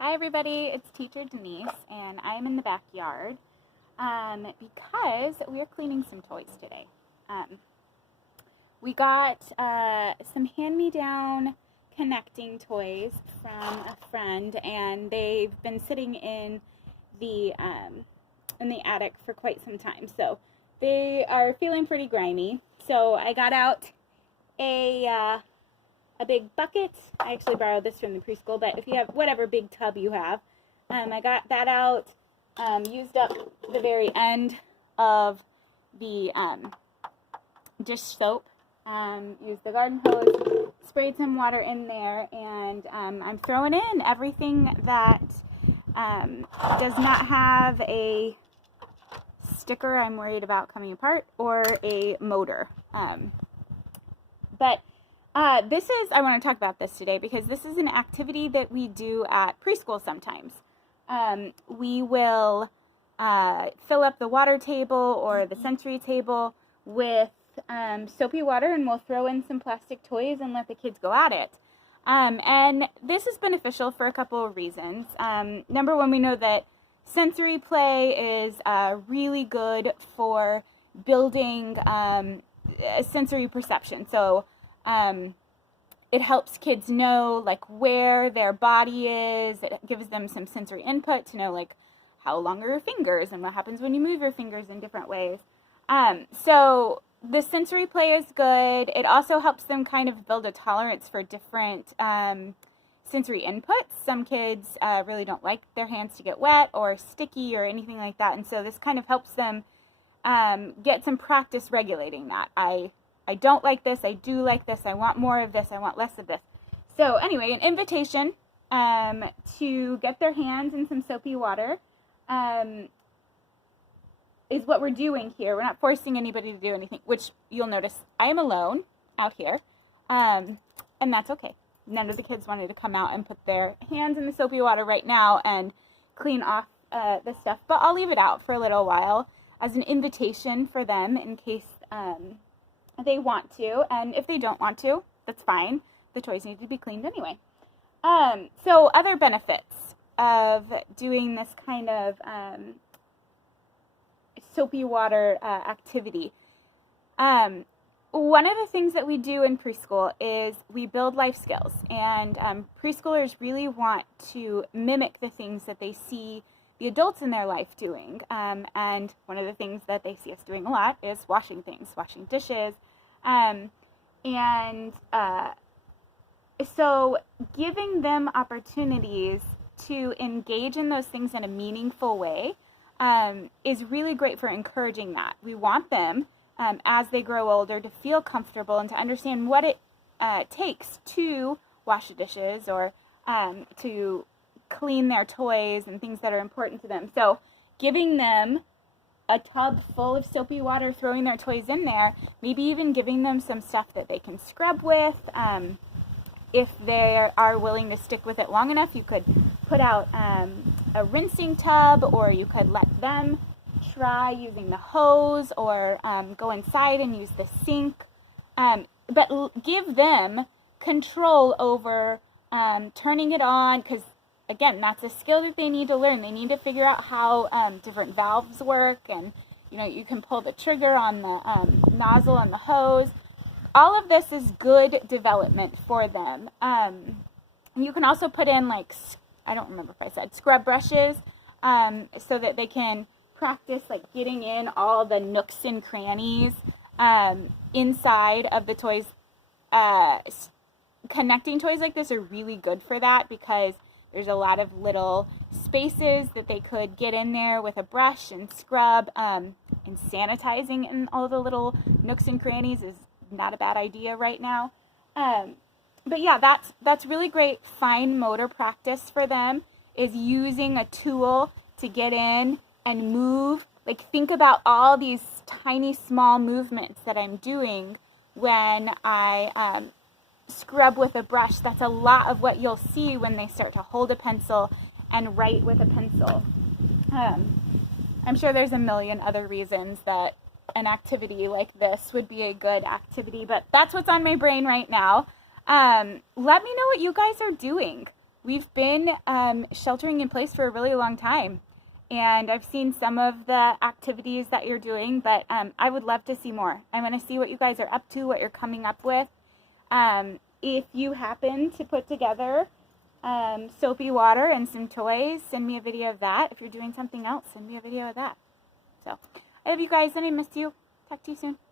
Hi everybody, it's Teacher Denise and I'm in the backyard because we are cleaning some toys today. We got some hand-me-down connecting toys from a friend, and they've been sitting in the attic for quite some time, so they are feeling pretty grimy. So I got out a big bucket. I actually borrowed this from the preschool, but if you have whatever big tub you have, I got that out, used up the very end of the dish soap, used the garden hose, sprayed some water in there, and I'm throwing in everything that does not have a sticker I'm worried about coming apart or a motor. I want to talk about this today because this is an activity that we do at preschool sometimes. We will fill up the water table or the sensory table with soapy water, and we'll throw in some plastic toys and let the kids go at it. And this is beneficial for a couple of reasons. Number one, we know that sensory play is really good for building sensory perception. So it helps kids know like where their body is. It gives them some sensory input to know like how long are your fingers and what happens when you move your fingers in different ways. So the sensory play is good. It also helps them kind of build a tolerance for different sensory inputs. Some kids really don't like their hands to get wet or sticky or anything like that, and so this kind of helps them get some practice regulating that. I don't like this, I do like this, I want more of this, I want less of this. So anyway, an invitation to get their hands in some soapy water is what we're doing here. We're not forcing anybody to do anything, which you'll notice I am alone out here, and that's okay. None of the kids wanted to come out and put their hands in the soapy water right now and clean off the stuff, but I'll leave it out for a little while as an invitation for them in case they want to, and if they don't want to, that's fine. The toys need to be cleaned anyway. So other benefits of doing this kind of soapy water activity. One of the things that we do in preschool is we build life skills, and preschoolers really want to mimic the things that they see the adults in their life doing. And one of the things that they see us doing a lot is washing things, washing dishes. So giving them opportunities to engage in those things in a meaningful way is really great for encouraging that. We want them, as they grow older, to feel comfortable and to understand what it takes to wash the dishes or to clean their toys and things that are important to them. So giving them a tub full of soapy water, throwing their toys in there, maybe even giving them some stuff that they can scrub with. If they are willing to stick with it long enough, you could put out a rinsing tub, or you could let them try using the hose, or go inside and use the sink. But give them control over turning it on, because again, that's a skill that they need to learn. They need to figure out how different valves work, and you can pull the trigger on the nozzle on the hose. All of this is good development for them. You can also put in, like, I don't remember if I said scrub brushes, so that they can practice like getting in all the nooks and crannies inside of the toys. Connecting toys like this are really good for that, because there's a lot of little spaces that they could get in there with a brush and scrub, and sanitizing in all the little nooks and crannies is not a bad idea right now. But yeah, that's really great fine motor practice for them, is using a tool to get in and move. Like, think about all these tiny small movements that I'm doing when I scrub with a brush. That's a lot of what you'll see when they start to hold a pencil and write with a pencil. I'm sure there's a million other reasons that an activity like this would be a good activity, but that's what's on my brain right now. Let me know what you guys are doing we've been sheltering in place for a really long time. And I've seen some of the activities that you're doing, but I would love to see more. I want to see what you guys are up to, what you're coming up with. If you happen to put together soapy water and some toys, send me a video of that. If you're doing something else, send me a video of that. So, I love you guys, and I miss you. Talk to you soon.